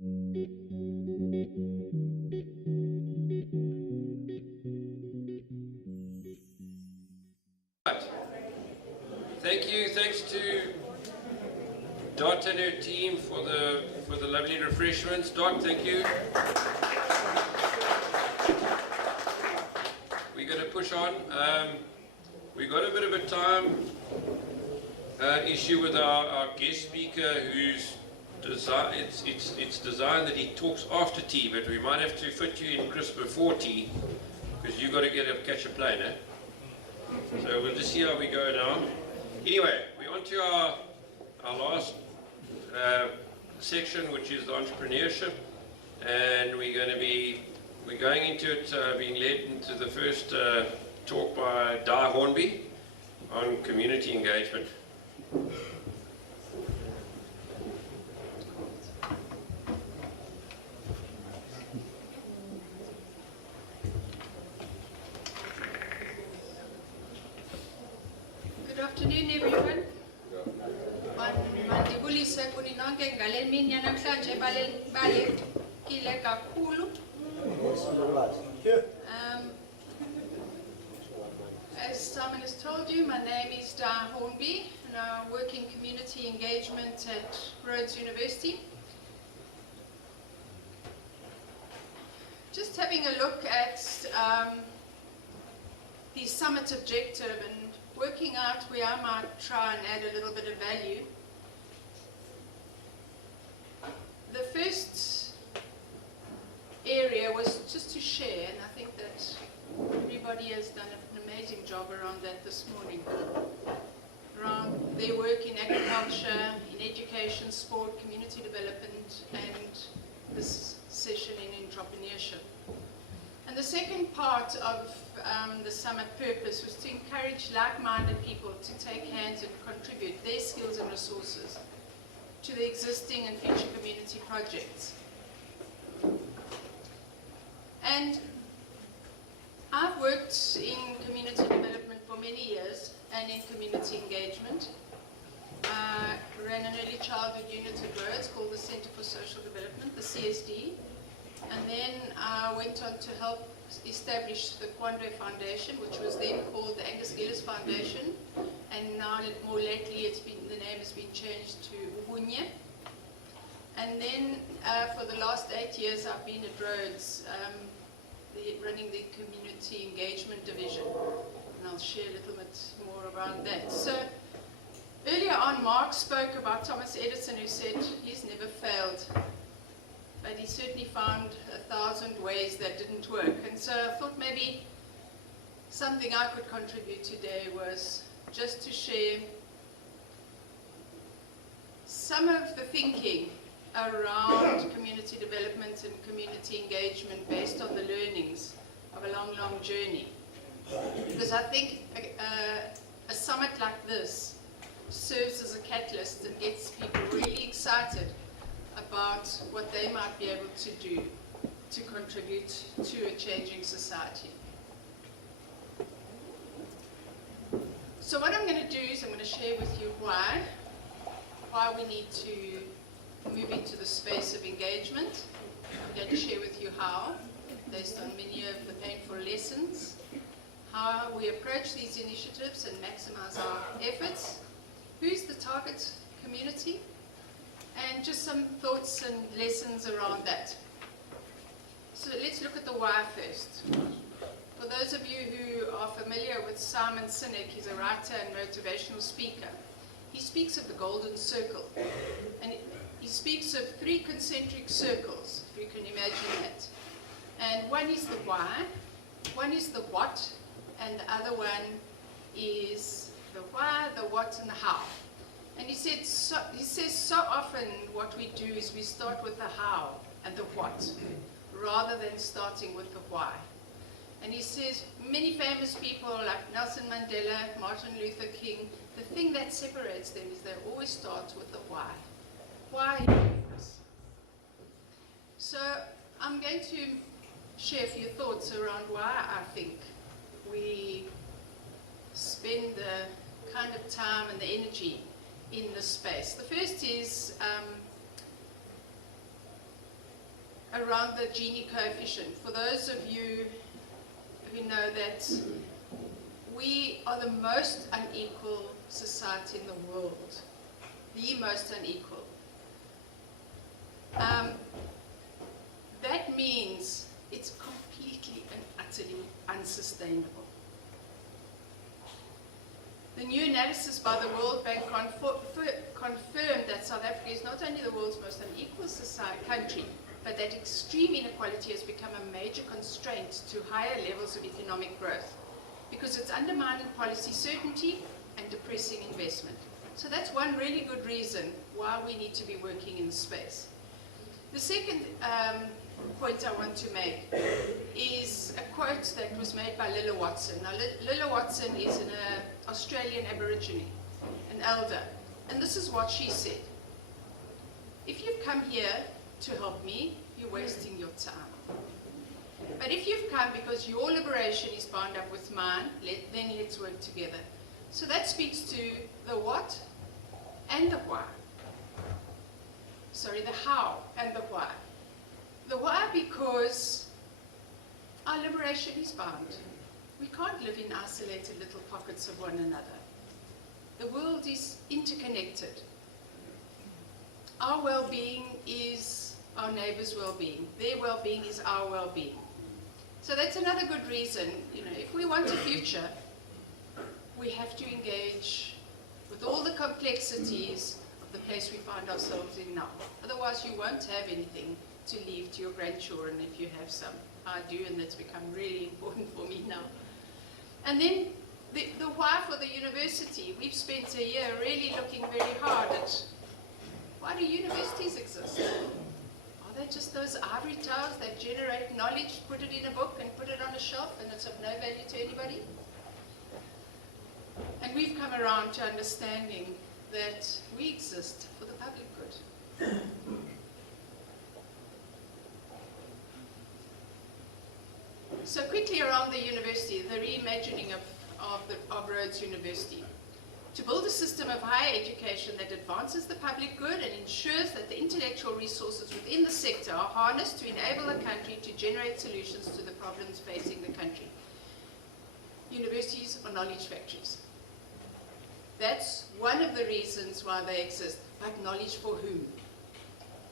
Thank you. Thanks to Dot and her team for the lovely refreshments. Dot, thank you. We're going to push on. We got a bit of a time issue with our guest speaker, who's it's designed that he talks after tea, but we might have to fit you in, Chris, before tea, because you've got to catch a plane, eh? So we'll just see how we go now. Anyway, we're on to our last section, which is the entrepreneurship, and we're going into it, being led into the first talk by Di Hornby on community engagement. Good afternoon, everyone. Mandibulisa kuninonke ngale mini yanamhlanje balekile kakhulu. As Simon has told you, my name is Di Hornby, and I work in community engagement at Rhodes University. Just having a look at the summit objective and working out where I might try and add a little bit of value. The first area was just to share, and I think that everybody has done an amazing job around that this morning, around their work in agriculture, in education, sport, community development, and this session in entrepreneurship. And the second part of the summit purpose was to encourage like-minded people to take hands and contribute their skills and resources to the existing and future community projects. And I've worked in community development for many years and in community engagement. I ran an early childhood unit at Rhodes called the Center for Social Development, the CSD. And then I went on to help establish the Kwande Foundation, which was then called the Angus Gillis Foundation. And now, more lately, the name has been changed to Ubunye. And then for the last 8 years, I've been at Rhodes, running the Community Engagement Division. And I'll share a little bit more around that. So earlier on, Mark spoke about Thomas Edison, who said he's never failed. But he certainly found 1,000 ways that didn't work. And so I thought maybe something I could contribute today was just to share some of the thinking around community development and community engagement based on the learnings of a long, long journey. Because I think a summit like this serves as a catalyst and gets people really excited about what they might be able to do to contribute to a changing society. So what I'm going to do is I'm going to share with you why we need to move into the space of engagement. I'm going to share with you how, based on many of the painful lessons, how we approach these initiatives and maximize our efforts, who's the target community, and just some thoughts and lessons around that. So let's look at the why first. For those of you who are familiar with Simon Sinek, he's a writer and motivational speaker. He speaks of the golden circle. And he speaks of 3 concentric circles, if you can imagine that. And one is the why, one is the what, and the other one is the why, the what, and the how. And he says so often what we do is we start with the how and the what, rather than starting with the why. And he says many famous people like Nelson Mandela, Martin Luther King, the thing that separates them is they always start with the why. Why are you doing this? So I'm going to share a few thoughts around why I think we spend the kind of time and the energy in this space. The first is around the Gini coefficient. For those of you who know that we are the most unequal society in the world, the most unequal. That means it's completely and utterly unsustainable. The new analysis by the World Bank confirmed that South Africa is not only the world's most unequal country, but that extreme inequality has become a major constraint to higher levels of economic growth because it's undermining policy certainty and depressing investment. So that's one really good reason why we need to be working in the space. The second point I want to make is a quote that was made by Lilla Watson. Now, Lilla Watson is an Australian Aborigine, an elder, and this is what she said. If you've come here to help me, you're wasting your time. But if you've come because your liberation is bound up with mine, then let's work together. So that speaks to the what and the why. Sorry, the how and the why. The why because our liberation is bound. We can't live in isolated little pockets of one another. The world is interconnected. Our well-being is our neighbour's well-being. Their well-being is our well-being. So that's another good reason, if we want a future, we have to engage with all the complexities of the place we find ourselves in now. Otherwise, you won't have anything to leave to your grandchildren if you have some. I do, and that's become really important for me now. And then the why for the university. We've spent a year really looking very hard at why do universities exist? Are they just those ivory towers that generate knowledge, put it in a book and put it on a shelf and it's of no value to anybody? And we've come around to understanding that we exist for the public good. So quickly around the university, the reimagining of Rhodes University. To build a system of higher education that advances the public good and ensures that the intellectual resources within the sector are harnessed to enable a country to generate solutions to the problems facing the country. Universities are knowledge factories. That's one of the reasons why they exist, but knowledge for whom?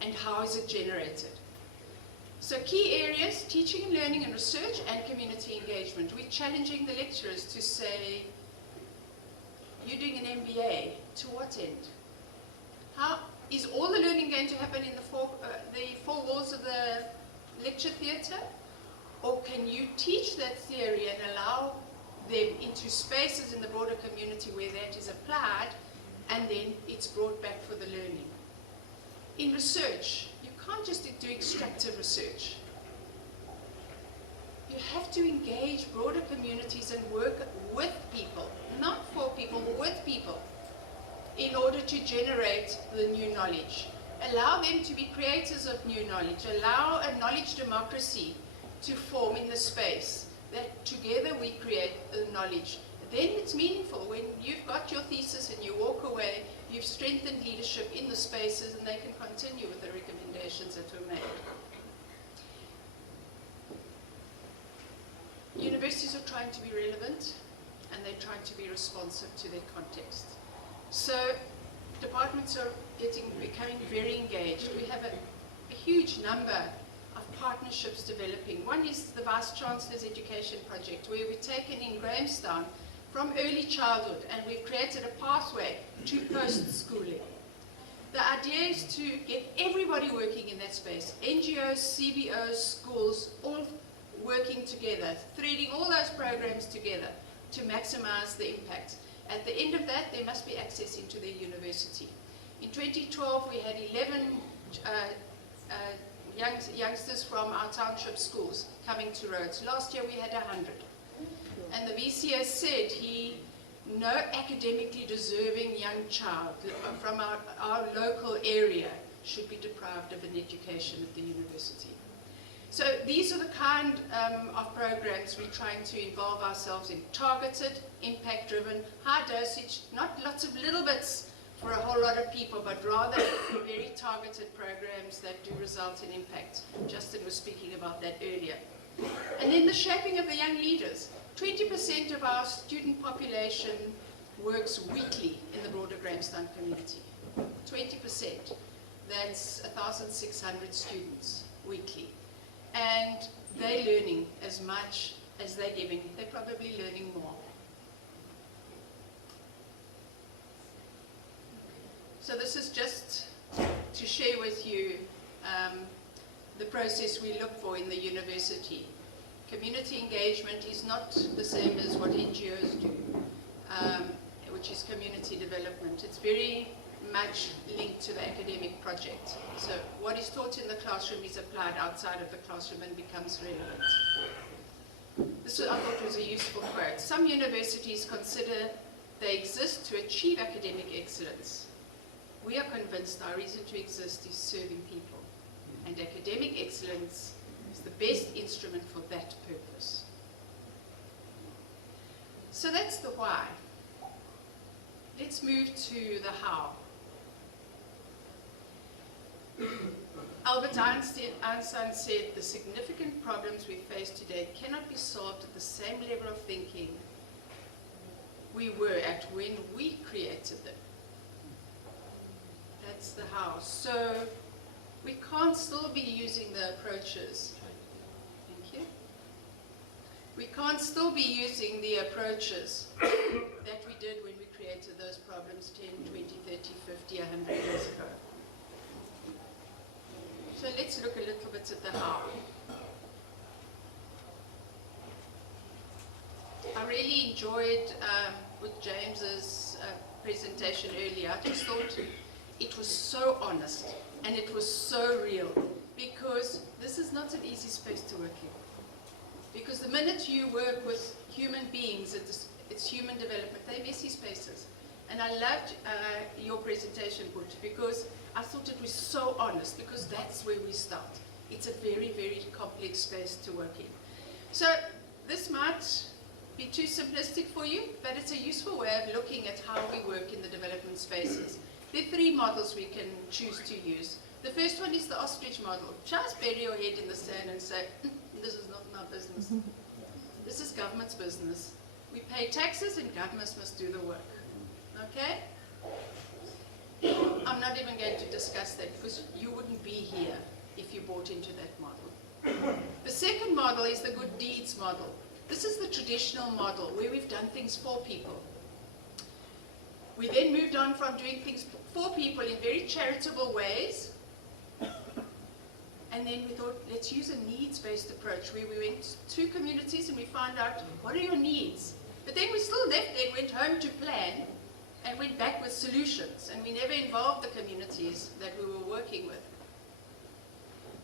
And how is it generated? So key areas, teaching and learning and research and community engagement. We're challenging the lecturers to say, you're doing an MBA, to what end? How is all the learning going to happen in the four walls of the lecture theatre? Or can you teach that theory and allow them into spaces in the broader community where that is applied, and then it's brought back for the learning? In research, you can't just do extractive research. You have to engage broader communities and work with people, not for people, with people, in order to generate the new knowledge. Allow them to be creators of new knowledge. Allow a knowledge democracy to form in the space, that together we create the knowledge. Then it's meaningful. When you've got your thesis and you walk away, you've strengthened leadership in the spaces and they can continue with the recommendations that were made. Universities are trying to be relevant and they're trying to be responsive to their context. So departments are becoming very engaged. We have a huge number of partnerships developing. One is the Vice Chancellor's Education Project, where we've taken in Grahamstown from early childhood and we've created a pathway to post-schooling. The idea is to get everybody working in that space, NGOs, CBOs, schools, all working together, threading all those programs together to maximize the impact. At the end of that, there must be access into the university. In 2012, we had 11 youngsters from our township schools coming to Rhodes. Last year, we had 100. And the VCS said no academically deserving young child from our local area should be deprived of an education at the university. So these are the kind of programs we're trying to involve ourselves in. Targeted, impact-driven, high dosage, not lots of little bits for a whole lot of people, but rather very targeted programs that do result in impact. Justin was speaking about that earlier. And then the shaping of the young leaders. 20% of our student population works weekly in the broader Grahamstown community. 20%. That's 1,600 students weekly. And they're learning as much as they're giving. They're probably learning more. So this is just to share with you the process we look for in the university. Community engagement is not the same as what NGOs do, which is community development. It's very much linked to the academic project. So what is taught in the classroom is applied outside of the classroom and becomes relevant. This I thought was a useful quote. Some universities consider they exist to achieve academic excellence. We are convinced our reason to exist is serving people, and academic excellence is the best instrument for that purpose. So that's the why. Let's move to the how. Albert Einstein said the significant problems we face today cannot be solved at the same level of thinking we were at when we created them. That's the how. So we can't still be using the approaches. Thank you. We can't still be using the approaches that we did when we created those problems 10, 20, 30, 50, 100 years ago. So let's look a little bit at the how. I really enjoyed with James's presentation earlier. I just thought it was so honest and it was so real, because this is not an easy space to work in. Because the minute you work with human beings, it's human development. They're messy spaces. And I loved your presentation, Boet, because I thought it was so honest, because that's where we start. It's a very, very complex space to work in. So this might be too simplistic for you, but it's a useful way of looking at how we work in the development spaces. There are three models we can choose to use. The first one is the ostrich model. Just bury your head in the sand and say, this is not my business. This is government's business. We pay taxes and governments must do the work. Okay? I'm not even going to discuss that, because you wouldn't be here if you bought into that model. The second model is the good deeds model. This is the traditional model where we've done things for people. We then moved on from doing things for people in very charitable ways. And then we thought, let's use a needs-based approach, where we went to communities and we found out, what are your needs? But then we still left there, went home to plan, and went back with solutions. And we never involved the communities that we were working with.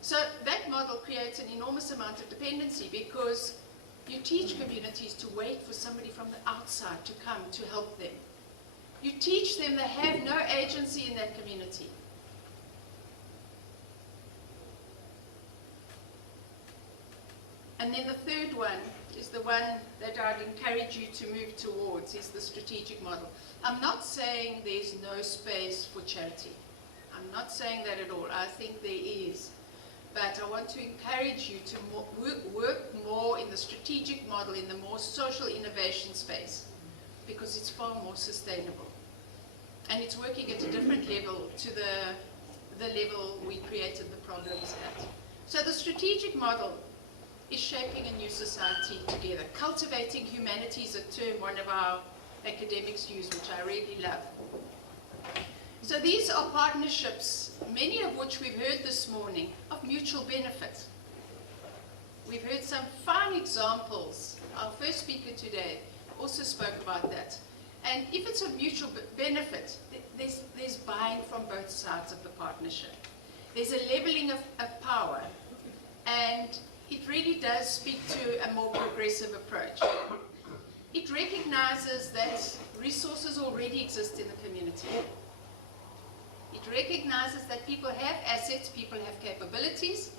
So that model creates an enormous amount of dependency, because you teach communities to wait for somebody from the outside to come to help them. You teach them they have no agency in that community. And then the third one is the one that I'd encourage you to move towards, is the strategic model. I'm not saying there's no space for charity. I'm not saying that at all. I think there is. But I want to encourage you to work more in the strategic model, in the more social innovation space, because it's far more sustainable. And it's working at a different level to the level we created the problems at. So the strategic model is shaping a new society together. Cultivating humanity is a term one of our academics use, which I really love. So these are partnerships, many of which we've heard this morning, of mutual benefit. We've heard some fine examples. Our first speaker today also spoke about that. And if it's a mutual benefit, there's buying from both sides of the partnership. There's a leveling of power, and it really does speak to a more progressive approach. It recognizes that resources already exist in the community. It recognizes that people have assets, people have capabilities,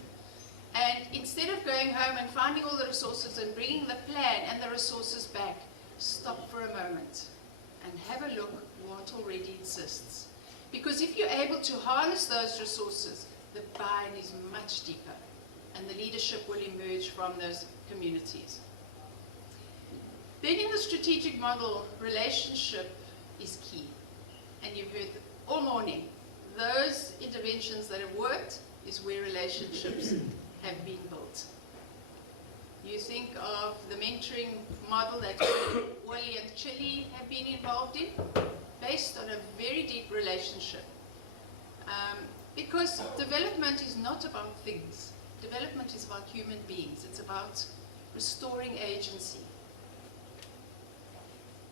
and instead of going home and finding all the resources and bringing the plan and the resources back, stop for a moment and have a look what already exists. Because if you're able to harness those resources, the buy-in is much deeper, and the leadership will emerge from those communities. Then in the strategic model, relationship is key. And you've heard all morning, those interventions that have worked is where relationships have been built. You think of the mentoring model that Wally and Chile have been involved in, based on a very deep relationship. Because development is not about things. Development is about human beings. It's about restoring agency.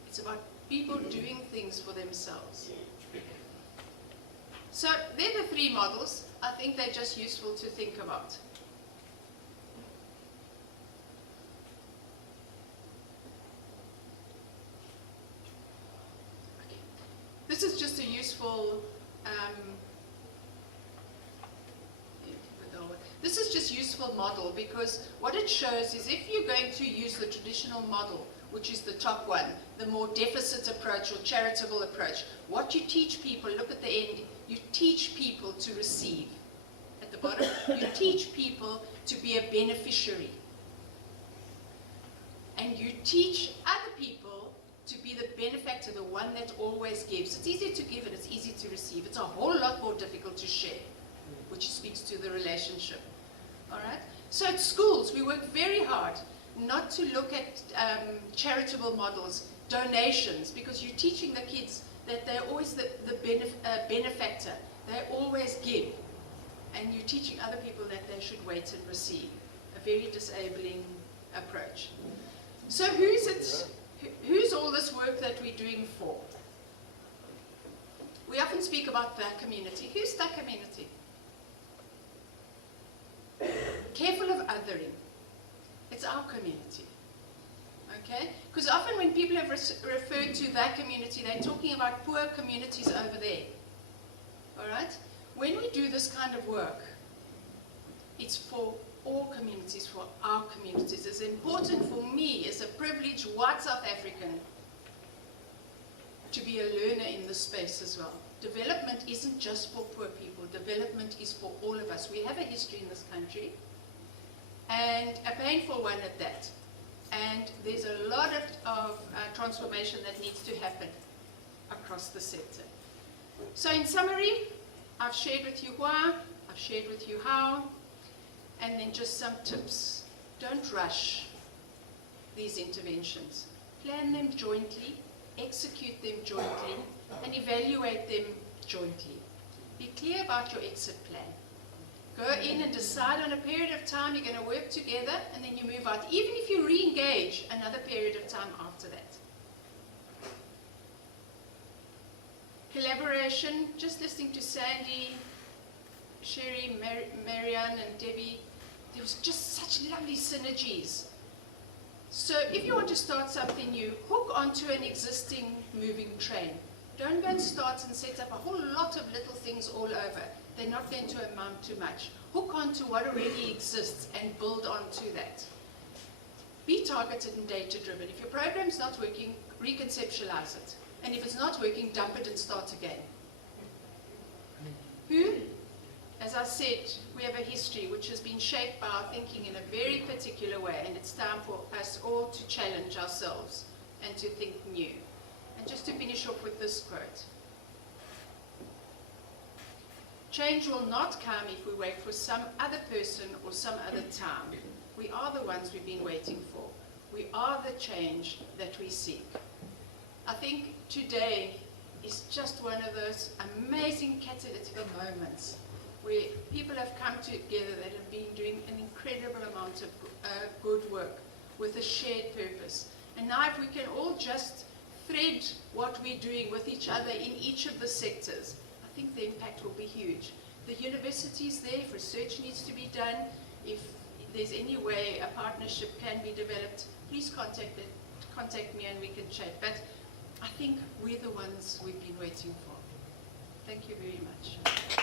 It's about people doing things for themselves. So they're the three models. I think they're just useful to think about. Okay. This is just a useful model, because what it shows is if you're going to use the traditional model, which is the top one, the more deficit approach or charitable approach, what you teach people, look at the end, you teach people to receive. At the bottom, you teach people to be a beneficiary. And you teach other people to be the benefactor, the one that always gives. It's easier to give and it's easy to receive. It's a whole lot more difficult to share, which speaks to the relationship. All right? So at schools, we work very hard not to look at charitable models, donations, because you're teaching the kids that they're always the benefactor. They always give. And you're teaching other people that they should wait and receive. A very disabling approach. So who's all this work that we're doing for? We often speak about that community. Who's that community? Careful of othering. It's our community. Okay? Because often when people have referred to that community, they're talking about poor communities over there. All right? When we do this kind of work, it's for all communities, for our communities. It's important for me as a privileged white South African to be a learner in this space as well. Development isn't just for poor people. Development is for all of us. We have a history in this country, and a painful one at that. And there's a lot of transformation that needs to happen across the sector. So in summary, I've shared with you why, I've shared with you how, and then just some tips. Don't rush these interventions. Plan them jointly, execute them jointly, and evaluate them jointly. Be clear about your exit plan. Go in and decide on a period of time you're going to work together, and then you move out, even if you re-engage another period of time after that. Collaboration, just listening to Sandy, Sherry, Marianne, and Debbie, there was just such lovely synergies. So if you want to start something new, hook onto an existing moving train. Don't go and start and set up a whole lot of little things all over. They're not going to amount to much. Hook onto what already exists and build onto that. Be targeted and data-driven. If your program's not working, reconceptualize it. And if it's not working, dump it and start again. Who? As I said, we have a history which has been shaped by our thinking in a very particular way, and it's time for us all to challenge ourselves and to think new. And just to finish off with this quote. Change will not come if we wait for some other person or some other time. We are the ones we've been waiting for. We are the change that we seek. I think today is just one of those amazing catalytic moments where people have come together that have been doing an incredible amount of good work with a shared purpose. And now if we can all just thread what we're doing with each other in each of the sectors, I think the impact will be huge. The university is there, if research needs to be done, if there's any way a partnership can be developed, please contact me and we can chat. But I think we're the ones we've been waiting for. Thank you very much.